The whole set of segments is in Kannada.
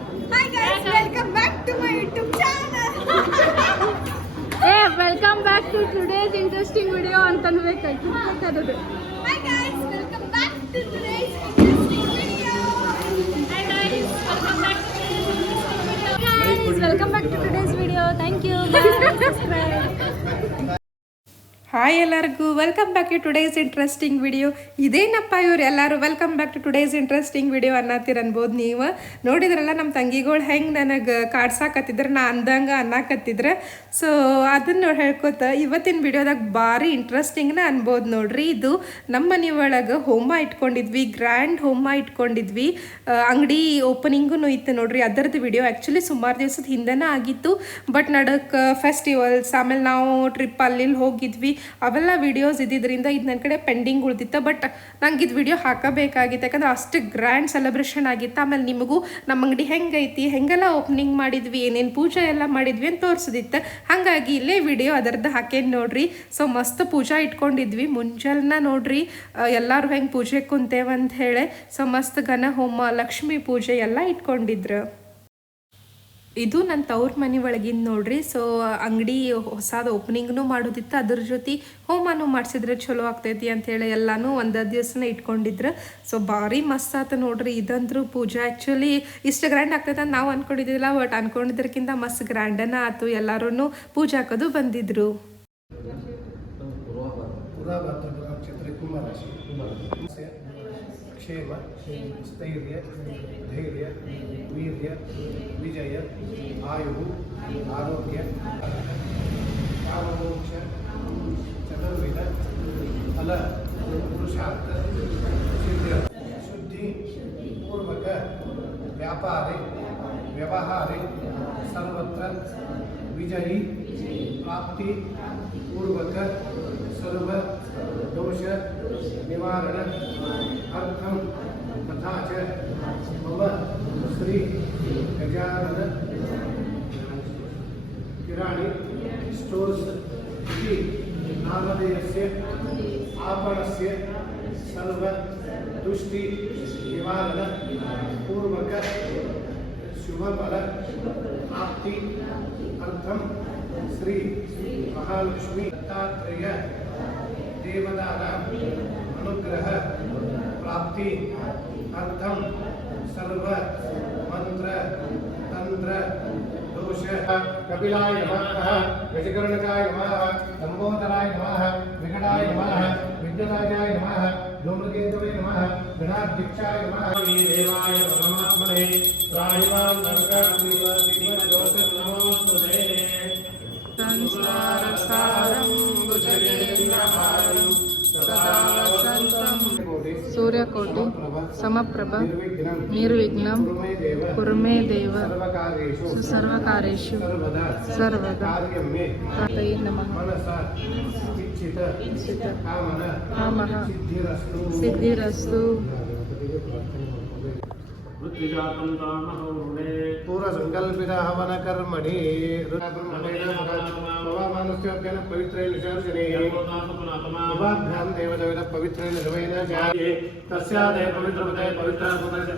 Hi guys, welcome back to my YouTube channel. Hey, welcome back to today's interesting video ಅಂತ ಅನ್ಬೇಕಾಯ್ತು. Hi guys, welcome back to today's interesting video. Hi guys, welcome back to today's video. Guys, welcome back to today's video. Thank you. Subscribe. Hi ಎಲ್ಲರಿಗೂ welcome back to today's interesting video. ಇದೇನಪ್ಪ ಇವ್ರು ಎಲ್ಲರೂ welcome back to today's interesting video ಅನ್ನತ್ತೀರ ಅನ್ಬೋದು. ನೀವು ನೋಡಿದ್ರಲ್ಲ ನಮ್ಮ ತಂಗಿಗಳು ಹೆಂಗೆ ನನಗೆ ಕಾಡ್ಸಾಕತ್ತಿದ್ರೆ ನಾ ಅಂದಂಗೆ ಅನ್ನಕತ್ತಿದ್ರೆ. ಸೊ ಅದನ್ನು ಹೇಳ್ಕೊತ ಇವತ್ತಿನ ವಿಡಿಯೋದಾಗ ಭಾರಿ ಇಂಟ್ರೆಸ್ಟಿಂಗ್ನ ಅನ್ಬೋದು ನೋಡ್ರಿ. ಇದು ನಮ್ಮ ಮನೆ ಒಳಗೆ ಹೋಮ ಇಟ್ಕೊಂಡಿದ್ವಿ, ಗ್ರ್ಯಾಂಡ್ ಹೋಮ ಇಟ್ಕೊಂಡಿದ್ವಿ. ಅಂಗಡಿ ಓಪನಿಂಗೂ ಇತ್ತು ನೋಡ್ರಿ. ಅದರದ್ದು ವಿಡಿಯೋ ಆ್ಯಕ್ಚುಲಿ ಸುಮಾರು ದಿವಸದ ಹಿಂದೆನೇ ಆಗಿತ್ತು. ಬಟ್ ನಡಕ್ಕೆ ಫೆಸ್ಟಿವಲ್ಸ್, ಆಮೇಲೆ ನಾವು ಟ್ರಿಪ್ ಅಲ್ಲಿ ಹೋಗಿದ್ವಿ, ಅವೆಲ್ಲ ವಿಡಿಯೋಸ್ ಇದ್ದಿದ್ದರಿಂದ ಇದು ನನ್ನ ಕಡೆ ಪೆಂಡಿಂಗ್ ಉಳಿದಿತ್ತು. ಬಟ್ ನಂಗೆ ಇದು ವಿಡಿಯೋ ಹಾಕಬೇಕಾಗಿತ್ತು, ಯಾಕಂದ್ರೆ ಅಷ್ಟು ಗ್ರ್ಯಾಂಡ್ ಸೆಲೆಬ್ರೇಷನ್ ಆಗಿತ್ತು. ಆಮೇಲೆ ನಿಮಗೂ ನಮ್ಮ ಅಂಗಡಿ ಹೆಂಗೈತಿ, ಹೆಂಗೆಲ್ಲ ಓಪನಿಂಗ್ ಮಾಡಿದ್ವಿ, ಏನೇನು ಪೂಜೆ ಎಲ್ಲ ಮಾಡಿದ್ವಿ ಅಂತ ತೋರಿಸಿದಿತ್ತು. ಹಾಗಾಗಿ ಇಲ್ಲೇ ವಿಡಿಯೋ ಅದರದ್ದು ಹಾಕೇನು ನೋಡ್ರಿ. ಸೊ ಮಸ್ತ್ ಪೂಜಾ ಇಟ್ಕೊಂಡಿದ್ವಿ ಮುಂಜಾನೆ ನೋಡ್ರಿ. ಎಲ್ಲರೂ ಹೆಂಗೆ ಪೂಜೆ ಕುಂತೇವಂತ ಹೇಳಿ ಸೊ ಮಸ್ತ್ ಘನ ಹೋಮ, ಲಕ್ಷ್ಮೀ ಪೂಜೆ ಎಲ್ಲ ಇಟ್ಕೊಂಡಿದ್ರು. ಇದು ನನ್ನ ತವ್ರ ಮನೆ ಒಳಗಿಂದ ನೋಡ್ರಿ. ಸೊ ಅಂಗಡಿ ಹೊಸದು ಓಪನಿಂಗ್ನೂ ಮಾಡೋದಿತ್ತು, ಅದ್ರ ಜೊತೆ ಹೋಮನೂ ಮಾಡಿಸಿದ್ರೆ ಚಲೋ ಆಗ್ತೈತಿ ಅಂಥೇಳಿ ಎಲ್ಲನೂ ಒಂದು ದಿವಸನೇ ಇಟ್ಕೊಂಡಿದ್ರು. ಸೊ ಭಾರಿ ಮಸ್ತ್ ಆತ ನೋಡ್ರಿ. ಇದಂದ್ರೂ ಪೂಜೆ ಆ್ಯಕ್ಚುಲಿ ಇಷ್ಟು ಗ್ರ್ಯಾಂಡ್ ಆಗ್ತೈತೆ ಅಂತ ನಾವು ಅಂದ್ಕೊಂಡಿದ್ದಿಲ್ಲ, ಬಟ್ ಅಂದ್ಕೊಂಡಿದ್ರಕ್ಕಿಂತ ಮಸ್ತ್ ಗ್ರ್ಯಾಂಡನ ಆಯ್ತು. ಎಲ್ಲರೂ ಪೂಜೆ ಹಾಕೋದು ಬಂದಿದ್ರು. क्षेम स्थैर्य धैर्य वीर्य विजय आयु आरोग्य काममोक्ष चतुर्विध फल पुरुषार्थ सिद्ध शुद्धि पूर्वक व्यापारे व्यवहारे सर्वत्र विजयी प्राप्ति पूर्वक सर्व दोष निवारण अर्थम तथा च मम श्री गजानन किराणी स्टोर्स इति नामधेयस्य आपणस्य सर्व तुष्टि निवारण पूर्वक शुभफल प्राप्ति अर्थम श्री महालक्ष्मी दत्तात्रेय देवतानां अनुग्रह प्राप्ति अर्थम सर्व मंत्र तंत्र दोष कपिलाय नमः, गजकर्णकाय नमः, लंबोदराय नमः, विकटाय नमः, विद्युराजाय नमः, धूम्रकेतवे नमः, गणाध्यक्षाय नमः, देवाय परमात्मने प्राहिमां नमोस्तुते संसारसारं भुजगेन्द्रहारं सूर्यकोटि समप्रभ निर्विघ्नं कुरु मे देव सर्वकार्येषु सर्वदा तथै नमः। कामः सिद्धिरस्तु। पूर्व संकल्पित हवन कर्मणि पवामानस्योद्यान पवित्रेण विसर्जने उपाभ्यां देवदेवत पवित्रेण निर्वहेन जाये तस्यादे पवित्रपदे पवित्रपुनः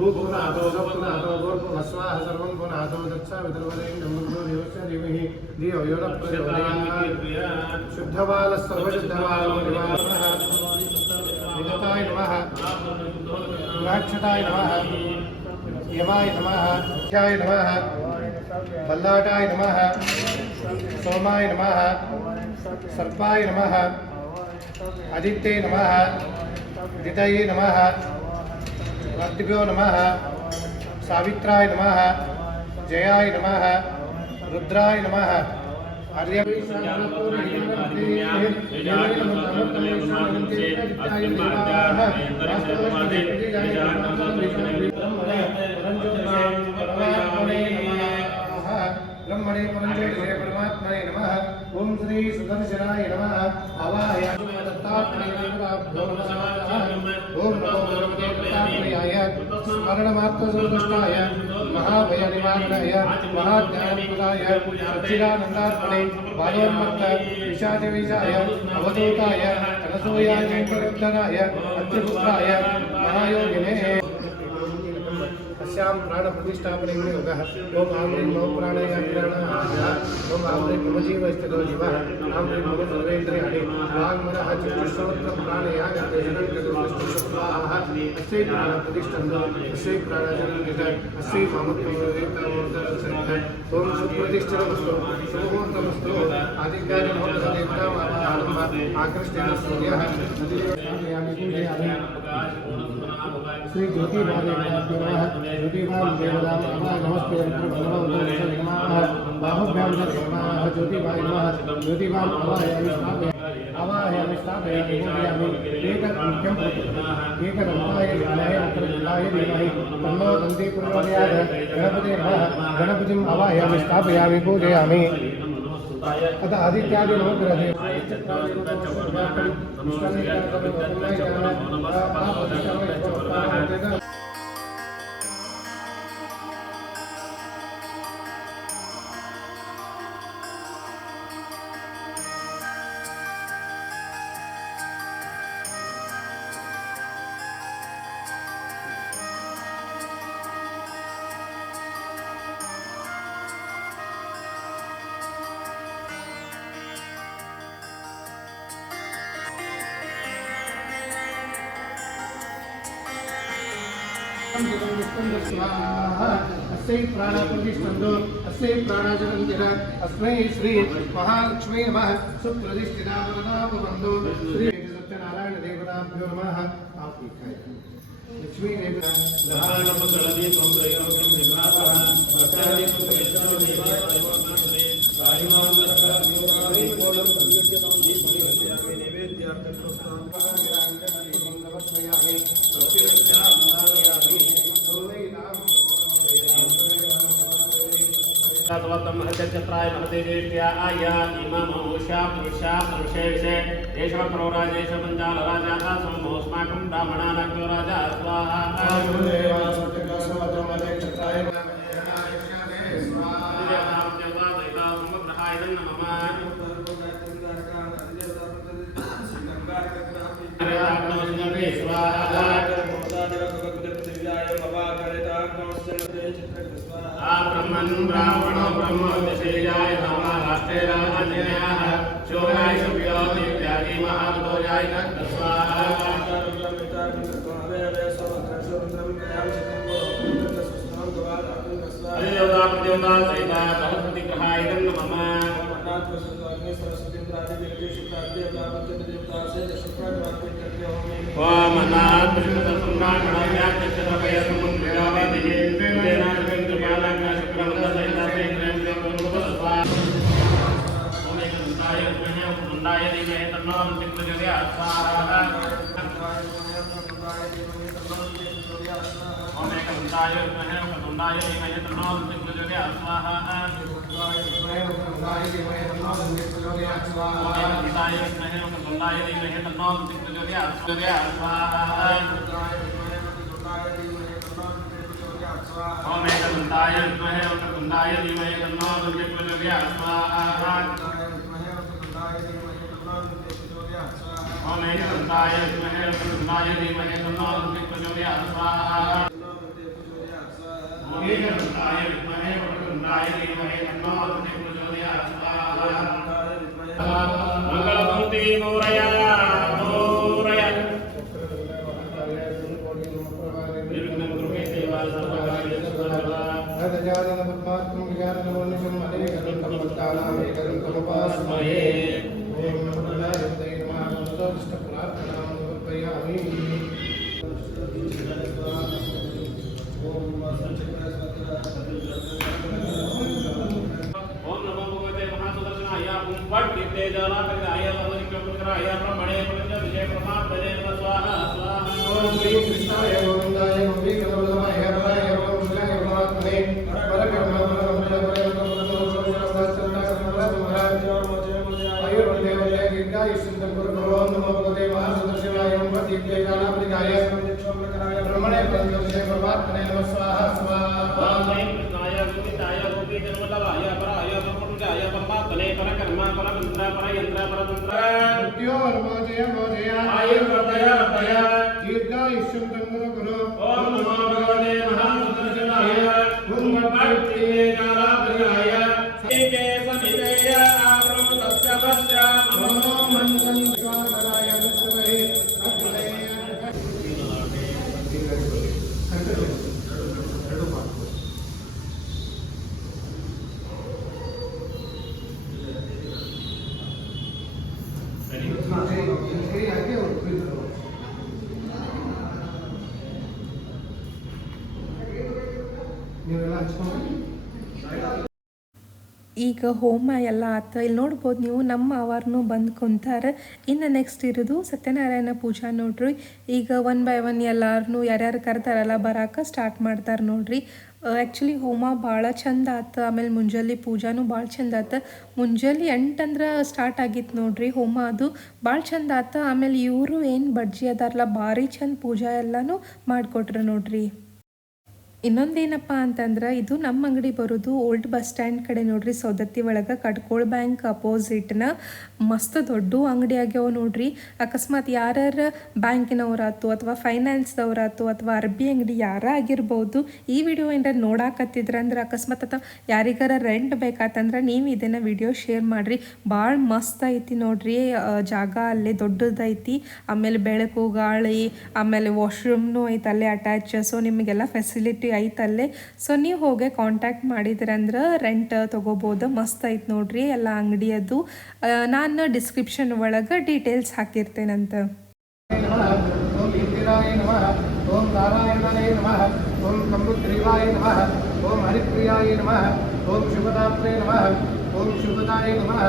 भूपुनातो गपुनातो गोर्पुनस्वाह सर्वं पुनातो दत्सा विदर्वदेव नमो देवस्य देवहि धियो यो न प्रचोदयात् शुद्धबाल सर्वशुद्धबाल निवारणः निगताय नमः राक्षताय नमः यमाय नमः ध्याय नमः बल्लाटाय नमः सोमाय नमः सर्पाय नमः आदित्ये नमः दितये नमः वर्तिभ्यो नमः सावित्राय नमः जयाय नमः रुद्राय नमः आर्य ब्रह्मणे परंज्योतिषे परमात्मने नमः। ओम श्री सुदर्शनाय नमः। आवाहयामि दत्तात्रेयाय ओम नमो भगवते दत्तात्रेयाय स्मरणमात्रसंतुष्टाय महाभयनिवारणाय महाज्ञानप्रदाय सच्चिदानन्दात्मने बालोन्मत्त विशाचविशाय अवधूताय अनसूयाय वेङ्कटनाय अच्युताय महायोगिने अस्यां प्राणप्रतिष्ठापने योगः ओम आम्रीं नौ प्राणायामः ओम आम्रीं मम जीवस्थितो जीवः आम्रीं मम सर्वेन्द्रियाणि वाङ्मनः चक्षुश्रोत्र प्राणयामः स्वाहा अस्यै प्राणप्रतिष्ठन्तो अस्यै प्राणाजनन्वित अस्यै मम ओम सुप्रतिष्ठितमस्तु शुभमुहूर्तमस्तु आदित्यादिमुहूर्तदेवतामानः आकृष्टेन सूर्यः श्री ज्योतिबादेवताभ्यः ज्योतिबां देवतां नमस्ते बाहुभ्यां नमः ज्योतिबाय नमः ज्योतिबां आवाहयामि स्थापयामि पूजयामि एकदन्त्यं एकदन्ताय विद्महे वक्रतुण्डाय धीमहि तन्नो दन्ती प्रचोदयात् गणपते नमः गणपतिम् आवाहयामि स्थापयामि पूजयामि अतः आदित्यादि नवग्रहे अस्यै प्राणप्रतिष्ठन्तो अस्यै प्राणाजनन्दिर अस्मै श्री महालक्ष्मी नमः सुप्रतिष्ठिता वरदापबन्धो श्री सत्यनारायण देवताभ्यो नमः लक्ष्मी तवतम हजचत्राय महते देव्या आया इमम उषा पुरुषा पुरुषेशे देश प्रोराजेश पंचाल राजा समोस्माकं ब्राह्मणानां राजा स्वाहा ब्रह्मन् ब्राह्मणो ब्रह्मोदशेयाय नमः राष्ट्रे राजन्याः शोराय सुभ्यो दिव्यादि महाभूतोजाय स्वाहा अधिदेवता प्रतिदेवता सहिता सरस्वती ग्रहाय नमः ओम अनाथ ओम एकदंताय विद्महे वक्रतुण्डाय धीमहि तन्नो दन्ति प्रचोदयात् स्वाहा ओम एकदंताय विद्महे वक्रतुण्डाय धीमहि तन्नो दन्ति प्रचोदयात् स्वाहा ओम एकदंताय विद्महे वक्रतुण्डाय धीमहि तन्नो दन्ति प्रचोदयात् स्वाहा मंगलमूर्ति मोरया मोरया निर्विघ्नं कुरु मे सेवा पद्मात्मं ज्ञानवर्णिकं अनेकदन्तं वक्तानामेकदन्तमुपास्महे ओम नमोनारायणाय नमः सर्वष्टप्रार्थनां समर्पयामि ओम नमो भगवते महासुदर्शनाय वट दिव्येजनाय वल्लिकपुत्राय ब्रह्मणे पुण्य विजय प्रमात्मने नमः स्वाहा स्वाहा ओम श्री कृष्णाय गोविन्दाय गोपीकवल्लभाय हराय ओम शिवाय परमात्मने परकर्म ब्रह्मणे परमात्मने नमः स्वाहा स्वाहा ओम कृष्णाय गोविन्दाय गोपीजनवल्लभाय पराय ब्रह्मपुत्राय परमात्मने परकर्म परमन्त्र परयन्त्र परतन्त्र मृत्योर्मोजय आयुर्वर्धय वर्धय दीर्घायुष्यं तन्नो गुरु ओम नमो भगवते महासुदर्शनाय ಈಗ ಹೋಮ ಎಲ್ಲ ಆತ ಇಲ್ಲಿ ನೋಡ್ಬೋದು ನೀವು ನಮ್ಮ ಮಾವಾರನು ಬಂದು ಕುಂತಾರೆ. ಇನ್ನು ನೆಕ್ಸ್ಟ್ ಇರೋದು ಸತ್ಯನಾರಾಯಣ ಪೂಜಾ ನೋಡ್ರಿ. ಈಗ ಒನ್ ಬೈ ಒನ್ ಎಲ್ಲಾರನು ಯಾರ್ಯಾರು ಕರ್ತಾರಲ್ಲ ಬರಾಕ ಸ್ಟಾರ್ಟ್ ಮಾಡ್ತಾರೆ ನೋಡ್ರಿ. ಆ್ಯಕ್ಚುಲಿ ಹೋಮ ಭಾಳ ಚಂದ ಆತ. ಆಮೇಲೆ ಮುಂಜಾನೆ ಪೂಜಾನು ಭಾಳ ಚಂದ ಆತ. ಮುಂಜಾನೆ 8 ಅಂದ್ರೆ ಸ್ಟಾರ್ಟ್ ಆಗಿತ್ತು ನೋಡ್ರಿ ಹೋಮ. ಅದು ಭಾಳ ಚಂದ ಆತ. ಆಮೇಲೆ ಇವರು ಏನು ಬಡ್ಜಿ ಅದಾರಲ್ಲ ಭಾರಿ ಚಂದ ಪೂಜಾ ಎಲ್ಲನೂ ಮಾಡಿಕೊಟ್ರು ನೋಡ್ರಿ. ಇನ್ನೊಂದೇನಪ್ಪ ಅಂತಂದ್ರೆ ಇದು ನಮ್ಮ ಅಂಗಡಿ ಬರೋದು ಓಲ್ಡ್ ಬಸ್ ಸ್ಟ್ಯಾಂಡ್ ಕಡೆ ನೋಡ್ರಿ, ಸೌದತ್ತಿ ಒಳಗೆ ಕಡ್ಕೋಳ್ ಬ್ಯಾಂಕ್ ಅಪೋಸಿಟ್ನ ಮಸ್ತ್ ದೊಡ್ಡ ಅಂಗಡಿ ಆಗ್ಯಾವ ನೋಡ್ರಿ. ಅಕಸ್ಮಾತ್ ಯಾರ್ಯಾರ ಬ್ಯಾಂಕಿನವರಾತು ಅಥವಾ ಫೈನಾನ್ಸ್ದವರಾತು ಅಥವಾ ಅರ್ಬಿ ಅಂಗಡಿ ಯಾರ ಆಗಿರ್ಬೋದು ಈ ವಿಡಿಯೋ ಏನಾರ ನೋಡಾಕತ್ತಿದ್ರಂದ್ರೆ ಅಕಸ್ಮಾತ್ ಅಥವಾ ಯಾರಿಗಾರ ರೆಂಟ್ ಬೇಕಾತಂದ್ರೆ ನೀವು ಇದನ್ನು ವಿಡಿಯೋ ಶೇರ್ ಮಾಡಿರಿ. ಭಾಳ ಮಸ್ತ್ ಐತಿ ನೋಡ್ರಿ. ಜಾಗ ಅಲ್ಲೇ ದೊಡ್ಡದೈತಿ. ಆಮೇಲೆ ಬೆಳಕು ಗಾಳಿ ಆಮೇಲೆ ವಾಶ್ರೂಮ್ನು ಐತೆ ಅಲ್ಲೇ ಅಟ್ಯಾಚ್. ಸೊ ನಿಮಗೆಲ್ಲ ಫೆಸಿಲಿಟಿ ಐತಲ್ಲೇ. ಸೊ ನೀವು ಹೋಗಿ ಕಾಂಟ್ಯಾಕ್ಟ್ ಮಾಡಿದ್ರಂದ್ರೆ ರೆಂಟ್ ತೊಗೋಬೋದು. ಮಸ್ತ್ ಐತೆ ನೋಡ್ರಿ ಎಲ್ಲ ಅಂಗಡಿ. ಅದು ನಾನು ಡಿಸ್ಕ್ರಿಪ್ಷನ್ ಒಳಗೆ ಡೀಟೇಲ್ಸ್ ಹಾಕಿರ್ತೇನಂತ. ಓಂ ಇಂದಿರಾಯ ನಮಃ, ಓಂ ನಾರಾಯಣಾಯ ನಮಃ, ಓಂ ಕಂಬುದ್ರೀವಾಯ ನಮಃ, ಓಂ ಹರಿಪ್ರಿಯಾಯ ನಮಃ, ಓಂ ಶುಭದಾತ್ರೆ ನಮಃ, ಓಂ ಶುಭದಾಯ ನಮಃ,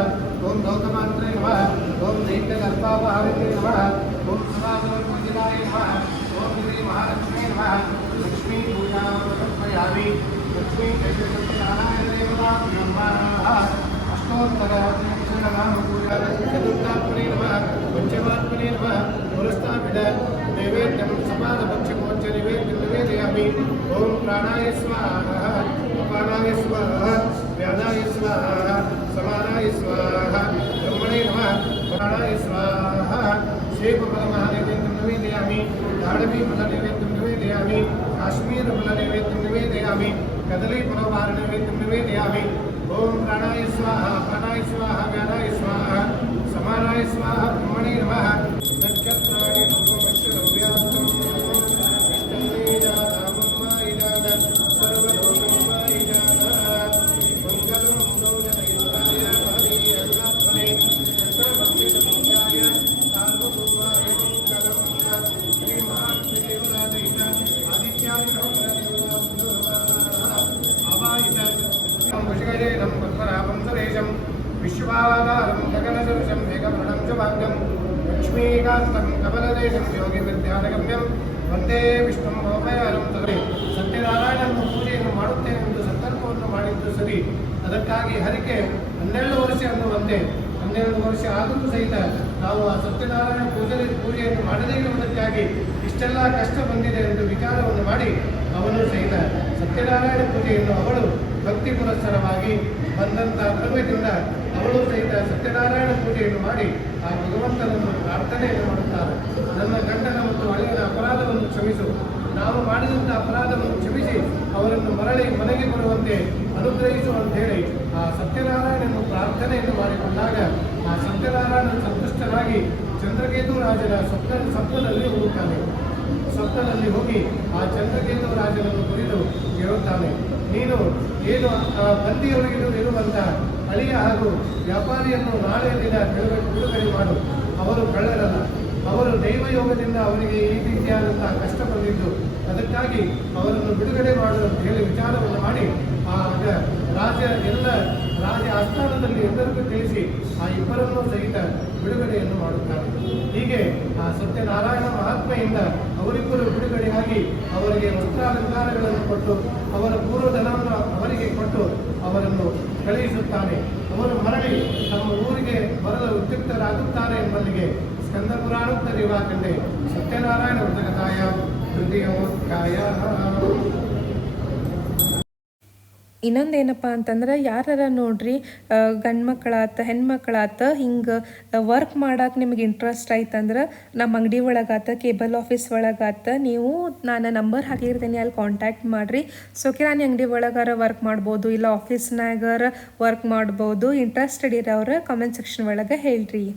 ಓಂ ಗೌತಮಾತ್ರೆ ನಮಃ, ಓಂ ದೈತ್ಯಗರ್ಭಾಪಹಾರಿತೆ ನಮಃ, ಓಂ ಸದಾಶಿವಾಯ ನಮಃ, ಓಂ ಶ್ರೀ ಮಹಾಲಕ್ಷ್ಮೀ ನಮಃ. ಲಕ್ಷ್ಮೀ ಪೂಜಾ ಸಮರ್ಪಯಾಮಿ. ಲಕ್ಷ್ಮೀ ನಾರಾಯಣ ದೇವತಾ ನಮಃ. ಅಷ್ಟೋತ್ತರ ಚತುರ್ಥಾತ್ಮನೇ ನಮಃ, ಪಂಚಮಾತ್ಮನೇ ನಮಃ. ಪುರಸ್ತಾಪಿತ ನೈವೇದ್ಯಂ ಸಪಾದಪಕ್ಷಮೋಚ್ಚ ನೈವೇದ್ಯಂ ನಿವೇದಯಾಮಿ. ಓಂ ಪ್ರಾಣಾಯ ಸ್ವಾಹ, ಅಪಾನಾಯ ಸ್ವಾಹ, ವ್ಯಾನಾಯ ಸ್ವಾಹ, ಸಮಾನಾಯ ಸ್ವಾಹ. ಬ್ರಹ್ಮಣೇ ನಮಃ, ಪ್ರಾಣಾಯ ಸ್ವಾಹ. ಶೇಷಫಲಮಹಾನೈವೇದ್ಯಂ ನಿವೇದಯಾಮಿ. दाडवीफलनैवेद्यं निवेदयामि. काश्मीरफलनैवेद्यं निवेदयामि. कदलीफलोपहारनैवेद्यं निवेदयामि. ओम प्राणाय स्वाहा, प्राणाय स्वाहा, व्यानाय स्वाहा, समानाय स्वाहा. ब्रह्मणे नमः. नक्षत्राणि लोकमश्रव्यास्तं इष्टमेजादामम्मायिजाद सर्वलोकम्मायिजाद. मङ्गलं गौरवयुक्ताय हरिहरात्मने चन्द्रभक्तिसमन्याय सार्वभौमाय मङ्गलम्. विश्वाधारं गगनसदृशं मेघवर्णं च भाग्यं लक्ष्मीकान्तं कमलदेशं योगिविद्यानगम्यं वन्दे विष्णुं भवभयहरं तदे. ಸತ್ಯನಾರಾಯಣನ ಪೂಜೆಯನ್ನು ಮಾಡುತ್ತೇನೆ ಎಂದು ಸಂಕಲ್ಪವನ್ನು ಮಾಡಿದ್ದು ಸರಿ. ಅದಕ್ಕಾಗಿ ಹರಿಕೆ 12 ವರ್ಷ ಅನ್ನುವಂತೆ 12 ವರ್ಷ ಆದರೂ ಸಹಿತ ನಾವು ಆ ಸತ್ಯನಾರಾಯಣ ಪೂಜೆಯನ್ನು ಮಾಡದೇ ಇರುವುದಕ್ಕಾಗಿ ಇಷ್ಟೆಲ್ಲ ಕಷ್ಟ ಬಂದಿದೆ ಎಂದು ವಿಚಾರವನ್ನು ಮಾಡಿ ಅವನು ಸಹಿತ ಸತ್ಯನಾರಾಯಣ ಪೂಜೆಯನ್ನು ಅವಳು ಭಕ್ತಿ ಪುರಸ್ಸರವಾಗಿ ಬಂದಂಥ ದ್ರವ್ಯದಿಂದ ಅವಳು ಸಹಿತ ಸತ್ಯನಾರಾಯಣ ಪೂಜೆಯನ್ನು ಮಾಡಿ ಆ ಭಗವಂತನನ್ನು ಪ್ರಾರ್ಥನೆಯನ್ನು ಮಾಡುತ್ತಾರೆ. ನನ್ನ ಗಂಡನ ಮತ್ತು ಹಳೆಯನ ಅಪರಾಧವನ್ನು ಕ್ಷಮಿಸು, ನಾವು ಮಾಡಿದಂಥ ಅಪರಾಧವನ್ನು ಕ್ಷಮಿಸಿ ಅವರನ್ನು ಮರಳಿ ಮನೆಗೆ ಬರುವಂತೆ ಅನುಗ್ರಹಿಸು ಅಂತ ಹೇಳಿ ಆ ಸತ್ಯನಾರಾಯಣನು ಪ್ರಾರ್ಥನೆಯನ್ನು ಮಾಡಿಕೊಂಡಾಗ ಆ ಸತ್ಯನಾರಾಯಣ ಸಂತುಷ್ಟರಾಗಿ ಚಂದ್ರಕೇತು ರಾಜನ ಸ್ವಪ್ನದಲ್ಲಿ ಹೋಗುತ್ತಾನೆ. ಸ್ವಪ್ನದಲ್ಲಿ ಹೋಗಿ ಆ ಚಂದ್ರಕೇತು ರಾಜನನ್ನು ಕುರಿತು ಹೇಳುತ್ತಾನೆ, ನೀನು ಏನು ಬಂದಿಯವರಿಗೆ ಇರುವಂಥ ಅಳಿಯ ಹಾಗೂ ವ್ಯಾಪಾರಿಯನ್ನು ನಾಳೆಯ ದಿನ ಬಿಡುಗಡೆ ಮಾಡು. ಅವರು ಕಳ್ಳರಲ್ಲ, ಅವರು ದೈವಯೋಗದಿಂದ ಅವರಿಗೆ ಈ ರೀತಿಯಾದಂತಹ ಕಷ್ಟ ಬಂದಿದ್ದು, ಅದಕ್ಕಾಗಿ ಅವರನ್ನು ಬಿಡುಗಡೆ ಮಾಡು ಅಂತ ಹೇಳಿ ವಿಚಾರವನ್ನು ಮಾಡಿ ಆಗ ಎಲ್ಲ ರಾಜ ಆಸ್ಥಾನದಲ್ಲಿ ಎಲ್ಲರಿಗೂ ತಿಳಿಸಿ ಆ ಇಬ್ಬರನ್ನೂ ಸಹಿತ ಬಿಡುಗಡೆಯನ್ನು ಮಾಡುತ್ತಾರೆ. ಹೀಗೆ ಆ ಸತ್ಯನಾರಾಯಣ ಮಹಾತ್ಮೆಯಿಂದ ಅವರಿಬ್ಬರು ಬಿಡುಗಡೆಯಾಗಿ ಅವರಿಗೆ ವಸ್ತ್ರಾಲಂಕಾರಗಳನ್ನು ಕೊಟ್ಟು ಅವರ ಪೂರ್ವಧನವನ್ನು ಅವರಿಗೆ ಕೊಟ್ಟು ಅವರನ್ನು ಕಳುಹಿಸುತ್ತಾನೆ. ಅವರು ಮರಳಿ ತಮ್ಮ ಊರಿಗೆ ಬರಲು ಉದ್ಯುಕ್ತರಾಗುತ್ತಾರೆ ಎಂಬಲ್ಲಿಗೆ ಸ್ಕಂದ ಪುರಾಣೋಕ್ತ ದಿವಾಕಂಡೆ ಸತ್ಯನಾರಾಯಣ ವೃತಕಥಾಯ ತೃತೀಯೋಧ್ಯಾಯ. ಇನ್ನೊಂದೇನಪ್ಪ ಅಂತಂದ್ರೆ ಯಾರ ನೋಡ್ರಿ ಗಂಡು ಮಕ್ಕಳಾತ ಹೆಣ್ಮಕ್ಳಾತ ಹಿಂಗೆ ವರ್ಕ್ ಮಾಡಕ್ಕೆ ನಿಮಗೆ ಇಂಟ್ರೆಸ್ಟ್ ಆಯ್ತಂದ್ರೆ ನಮ್ಮ ಅಂಗಡಿ ಒಳಗಾತ ಕೇಬಲ್ ಆಫೀಸ್ ಒಳಗಾತ ನೀವು ನಾನು ನಂಬರ್ ಹಾಕಿರ್ತೀನಿ, ಅಲ್ಲಿ ಕಾಂಟ್ಯಾಕ್ಟ್ ಮಾಡಿರಿ. ಸೊ ಕಿರಾಣಿ ಅಂಗಡಿ ಒಳಗಾರ ವರ್ಕ್ ಮಾಡ್ಬೋದು, ಇಲ್ಲ ಆಫೀಸ್ನಾಗಾರ ವರ್ಕ್ ಮಾಡ್ಬೋದು. ಇಂಟ್ರೆಸ್ಟೆಡ್ ಇರೋರು ಕಾಮೆಂಟ್ ಸೆಕ್ಷನ್ ಒಳಗೆ ಹೇಳ್ರಿ.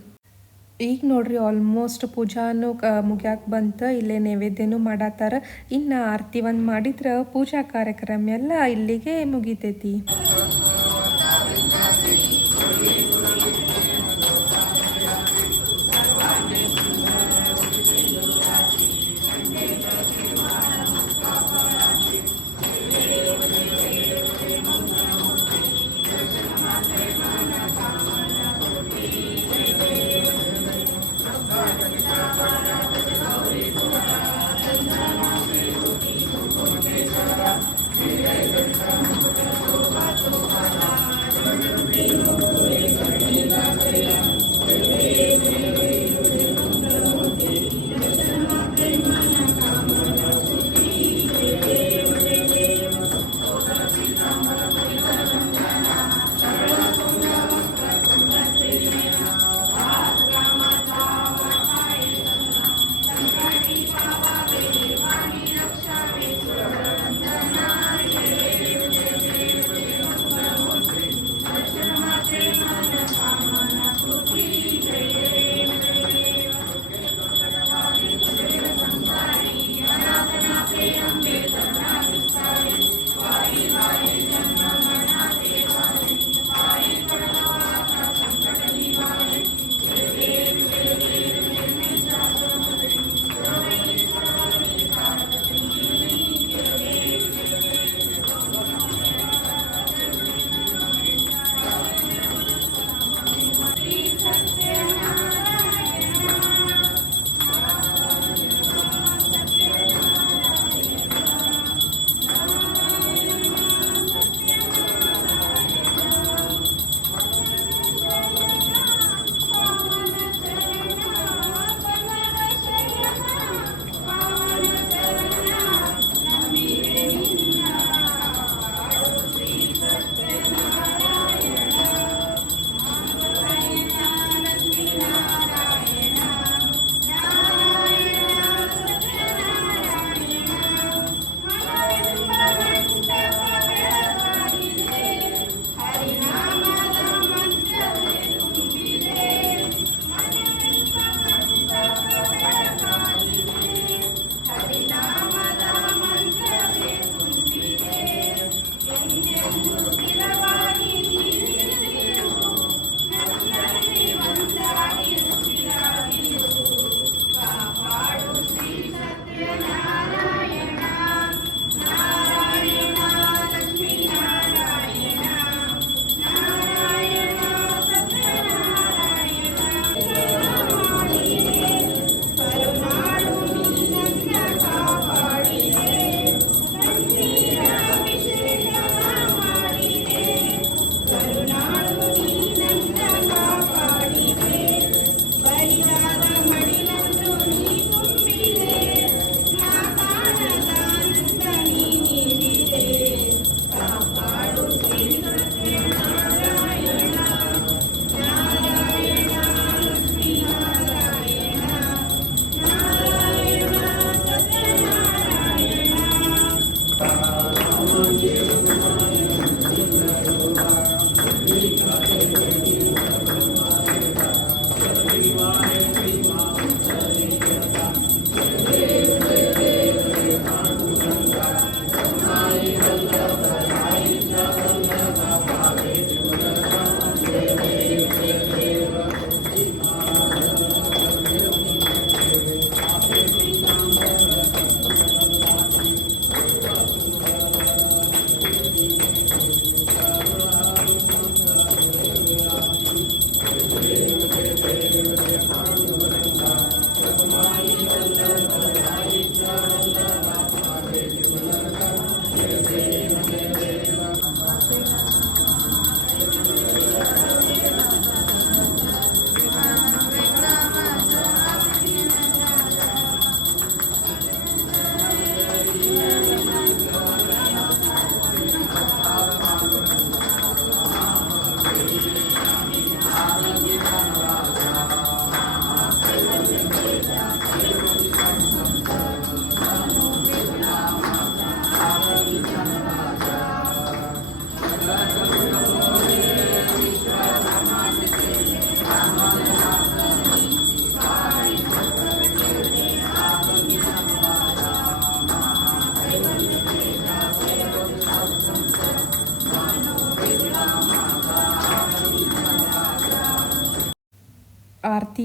ಈಗ ನೋಡ್ರಿ ಆಲ್ಮೋಸ್ಟ್ ಪೂಜಾನು ಮುಗ್ಯಾಕೆ ಬಂತು. ಇಲ್ಲೇ ನೈವೇದ್ಯನೂ ಮಾಡತ್ತಾರ. ಇನ್ನು ಆರತಿ ಒಂದು ಮಾಡಿದ್ರೆ ಪೂಜಾ ಕಾರ್ಯಕ್ರಮ ಎಲ್ಲ ಇಲ್ಲಿಗೆ ಮುಗಿತೈತಿ.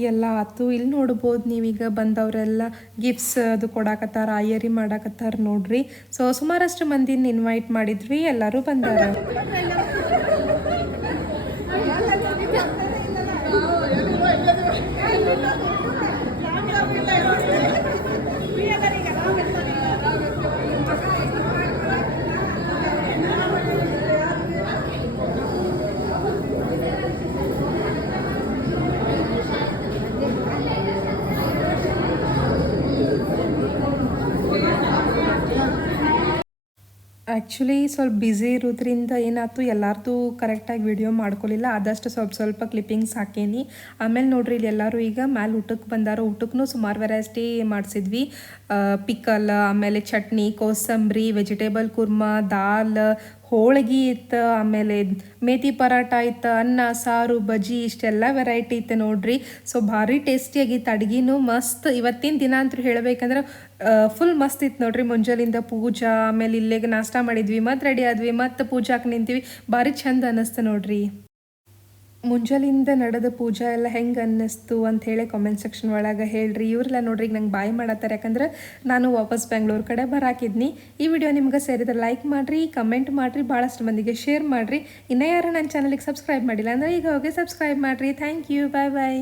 ಪಾರ್ಟಿ ಎಲ್ಲ ಆಯ್ತು. ಇಲ್ಲಿ ನೋಡ್ಬೋದು ನೀವೀಗ ಬಂದವರೆಲ್ಲ ಗಿಫ್ಟ್ಸ್ ಅದು ಕೊಡಾಕತ್ತಾರ, ಆಯರಿ ಮಾಡಾಕತ್ತಾರ ನೋಡ್ರಿ. ಸೊ ಸುಮಾರಷ್ಟು ಮಂದಿನ ಇನ್ವೈಟ್ ಮಾಡಿದ್ವಿ, ಎಲ್ಲರೂ ಬಂದಾರ. ಆ್ಯಕ್ಚುಲಿ ಸ್ವಲ್ಪ ಬ್ಯುಸಿ ಇರೋದ್ರಿಂದ ಏನಾಯ್ತು, ಎಲ್ಲರದು ಕರೆಕ್ಟಾಗಿ ವಿಡಿಯೋ ಮಾಡ್ಕೊಲಿಲ್ಲ. ಆದಷ್ಟು ಸ್ವಲ್ಪ ಕ್ಲಿಪ್ಪಿಂಗ್ಸ್ ಹಾಕೇನಿ. ಆಮೇಲೆ ನೋಡ್ರಿ ಇಲ್ಲಿ ಎಲ್ಲರೂ ಈಗ ಮ್ಯಾಲೆ ಊಟಕ್ಕೆ ಬಂದಾರ. ಊಟಕ್ಕೂ ಸುಮಾರು ವೆರೈಟಿ ಮಾಡಿಸಿದ್ವಿ. ಪಿಕಲ್, ಆಮೇಲೆ ಚಟ್ನಿ, ಕೋಸಂಬರಿ, ವೆಜಿಟೇಬಲ್ ಕುರ್ಮಾ, ದಾಲ್, ಹೋಳ್ಗೆ ಇತ್ತು, ಆಮೇಲೆ ಮೇಥಿ ಪರಾಟ ಇತ್ತು, ಅನ್ನ ಸಾರು ಬಜ್ಜಿ, ಇಷ್ಟೆಲ್ಲ ವೆರೈಟಿ ಇತ್ತು ನೋಡ್ರಿ. ಸೊ ಭಾರಿ ಟೇಸ್ಟಿಯಾಗಿತ್ತು, ಅಡುಗೆನೂ ಮಸ್ತ್. ಇವತ್ತಿನ ದಿನ ಅಂತೂ ಹೇಳಬೇಕಂದ್ರೆ ಫುಲ್ ಮಸ್ತ್ ಇತ್ತು ನೋಡ್ರಿ. ಮುಂಜಾನಿಂದ ಪೂಜಾ, ಆಮೇಲೆ ಇಲ್ಲೇಗೆ ನಾಷ್ಟ ಮಾಡಿದ್ವಿ, ಮತ್ತು ರೆಡಿ ಆದ್ವಿ, ಮತ್ತು ಪೂಜಾಕ್ಕೆ ನಿಂತೀವಿ. ಭಾರಿ ಚಂದ ಅನ್ನಿಸ್ತು ನೋಡ್ರಿ. ಮುಂಜಾನಿಂದ ನಡೆದ ಪೂಜಾ ಎಲ್ಲ ಹೆಂಗೆ ಅನ್ನಿಸ್ತು ಅಂತ ಹೇಳಿ ಕಾಮೆಂಟ್ ಸೆಕ್ಷನ್ ಒಳಗೆ ಹೇಳ್ರಿ. ಇವರೆಲ್ಲ ನೋಡ್ರಿ ನಂಗೆ ಬಾಯ್ ಮಾಡತ್ತಾರೆ, ಯಾಕಂದ್ರೆ ನಾನು ವಾಪಸ್ ಬೆಂಗಳೂರು ಕಡೆ ಬರಾಕಿದ್ನಿ. ಈ ವಿಡಿಯೋ ನಿಮ್ಗೆ ಸೇರಿದ್ರೆ ಲೈಕ್ ಮಾಡಿರಿ, ಕಮೆಂಟ್ ಮಾಡಿರಿ, ಭಾಳಷ್ಟು ಮಂದಿಗೆ ಶೇರ್ ಮಾಡಿರಿ. ಇನ್ನೂ ಯಾರು ನನ್ನ ಚಾನಲಿಗೆ ಸಬ್ಸ್ಕ್ರೈಬ್ ಮಾಡಿಲ್ಲ ಅಂದರೆ ಈಗ ಹೋಗಿ ಸಬ್ಸ್ಕ್ರೈಬ್ ಮಾಡಿರಿ. Thank you, bye bye.